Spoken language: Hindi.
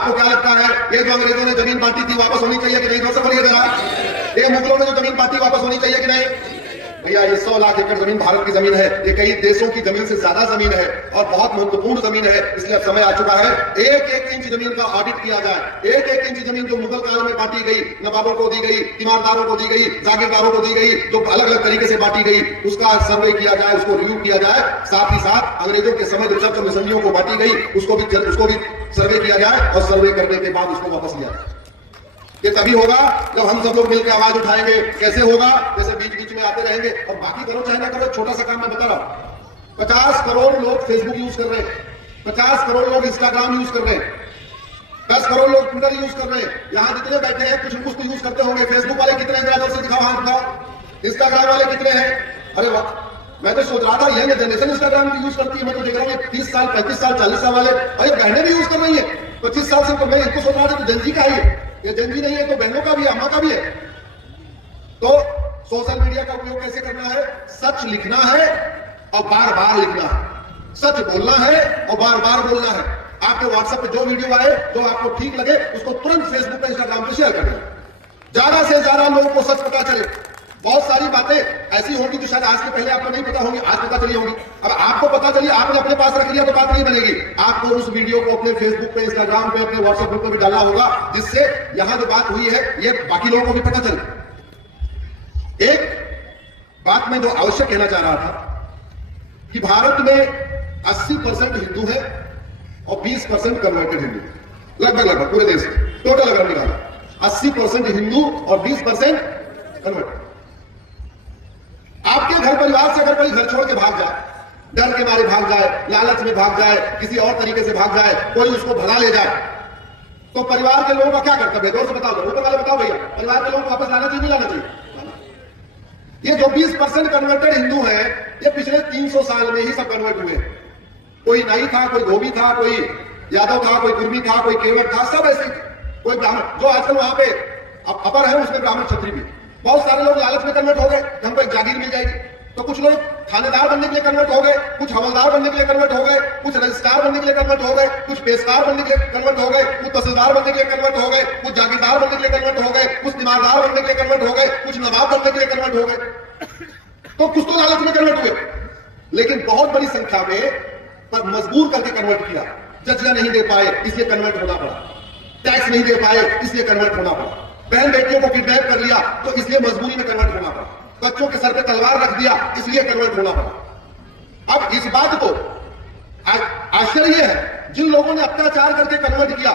आपको क्या लगता है ये जो अंग्रेजों ने जमीन बांटी थी वापस होनी चाहिए कि नहीं? दोस्तों बोलिए जरा, ये मुगलों ने जो जमीन बांटी वापस होनी चाहिए कि नहीं? भैया ये 100 लाख एकड़ जमीन भारत की जमीन है, ये कई देशों की जमीन से ज्यादा जमीन है और बहुत महत्वपूर्ण जमीन है। इसलिए अब समय आ चुका है एक एक इंच जमीन का ऑडिट किया जाए। एक एक इंच जमीन जो मुगल काल में बांटी गई, नवाबों को दी गई, तीमारदारों को दी गई, जागीरदारों को दी गई, जो अलग अलग तरीके से बांटी गई, उसका सर्वे किया जाए, उसको रिव्यू किया जाए। साथ ही साथ अंग्रेजों के समय जो चर्च मिशनरियों को बांटी गई उसको भी सर्वे किया जाए और सर्वे करने के बाद उसको वापस लिया जाए। ये तभी होगा जब हम सब लोग मिलकर आवाज उठाएंगे। कैसे होगा? जैसे बीच बीच में आते रहेंगे और बाकी करो चाहे ना करो, छोटा सा काम मैं बता रहा हूं। 50 करोड़ लोग फेसबुक यूज कर रहे हैं, 50 करोड़ लोग इंस्टाग्राम यूज कर रहे हैं, 10 करोड़ लोग ट्विटर यूज कर रहे हैं। यहां जितने बैठे हैं कुछ कुछ तो यूज करते होंगे। फेसबुक वाले कितने हैं? जरा से दिखाओ, हाथ दिखाओ। इंस्टाग्राम वाले कितने हैं? अरे वाह, मैं तो सोच रहा था यंग जनरेशन इंस्टाग्राम यूज करती है। मैं तो देख रहा हूँ 30 साल 35 साल 40 साल वाले, अरे बहनें भी यूज कर रही है 25 साल से। तो मैं इनको सोच रहा था तो जंजी का है ये जंजी नहीं है तो बहनों का भी है, अम्मा का भी है। तो सोशल मीडिया का उपयोग कैसे करना है? सच लिखना है और बार बार लिखना है, सच बोलना है और बार बार बोलना है। आपके व्हाट्सएप पे जो वीडियो आए जो आपको ठीक लगे उसको तुरंत फेसबुक पे इंस्टाग्राम पे शेयर करना, ज्यादा से ज्यादा लोगों को सच पता चले। बहुत सारी बातें ऐसी होंगी जो शायद आज के पहले आपको नहीं पता होंगी, आज पता चली होंगी। अब आपको पता चली, आपने अपने पास रख लिया तो बात नहीं बनेगी। आपको उस वीडियो को अपने फेसबुक पे, इंस्टाग्राम पे, अपने व्हाट्सएप ग्रुप पे भी डालना होगा, जिससे यहां जो बात हुई है ये बाकी लोगों को भी पता चले। एक बात मैं जो आवश्यक कहना चाह रहा था कि भारत में 80% हिंदू है और 20% कन्वर्टेड हिंदू, लगभग पूरे देश में टोटल अगर निकाला 80% हिंदू और 20% कन्वर्टेड। आपके घर परिवार से अगर कोई घर छोड़ के भाग जाए, डर के मारे भाग जाए, लालच में भाग जाए, किसी और तरीके से भाग जाए, कोई उसको भगा ले जाए, तो परिवार के लोगों का क्या कर्तव्य है? जोर से बताओ, ऊपर वाले बताओ भैया, परिवार के लोगों को वापस लाना चाहिए नहीं लाना चाहिए? ये जो 20% कन्वर्टेड हिंदू है ये पिछले 300 साल में ही सब कन्वर्ट हुए। कोई नाई था, कोई धोबी था, कोई यादव था, कोई कुर्मी था, कोई केवट था, सब ऐसे। कोई ब्राह्मण, जो आजकल वहां पे अपर है उसमें ब्राह्मण क्षत्रिय भी। बहुत सारे लोग लालच में कन्वर्ट हो गए, हमको एक जागीर मिल जाएगी। तो कुछ लोग थानेदार बनने के लिए कन्वर्ट हो गए, कुछ हवलदार बनने के लिए कन्वर्ट हो गए, कुछ रजिस्ट्रार बनने के लिए कन्वर्ट हो गए, कुछ पेशकार बनने के लिए कन्वर्ट हो गए, कुछ तहसीलदार बनने के लिए कन्वर्ट हो गए, कुछ जागीरदार बनने के लिए कन्वर्ट हो गए, कुछ तीमारदार बनने के लिए कन्वर्ट हो गए, कुछ नवाब बनने के लिए कन्वर्ट हो गए। तो कुछ तो लालच में कन्वर्ट हुए, लेकिन बहुत बड़ी संख्या में मजबूर करके कन्वर्ट किया। जजिया नहीं दे पाए इसलिए कन्वर्ट होना पड़ा, टैक्स नहीं दे पाए इसलिए कन्वर्ट होना पड़ा, बहन बेटियों को किडनैप कर लिया तो इसलिए मजबूरी में कन्वर्ट होना पड़ा, बच्चों के सर पे तलवार रख दिया इसलिए कन्वर्ट होना पड़ा। अब इस बात को आश्चर्य है जिन लोगों ने अत्याचार करके कन्वर्ट किया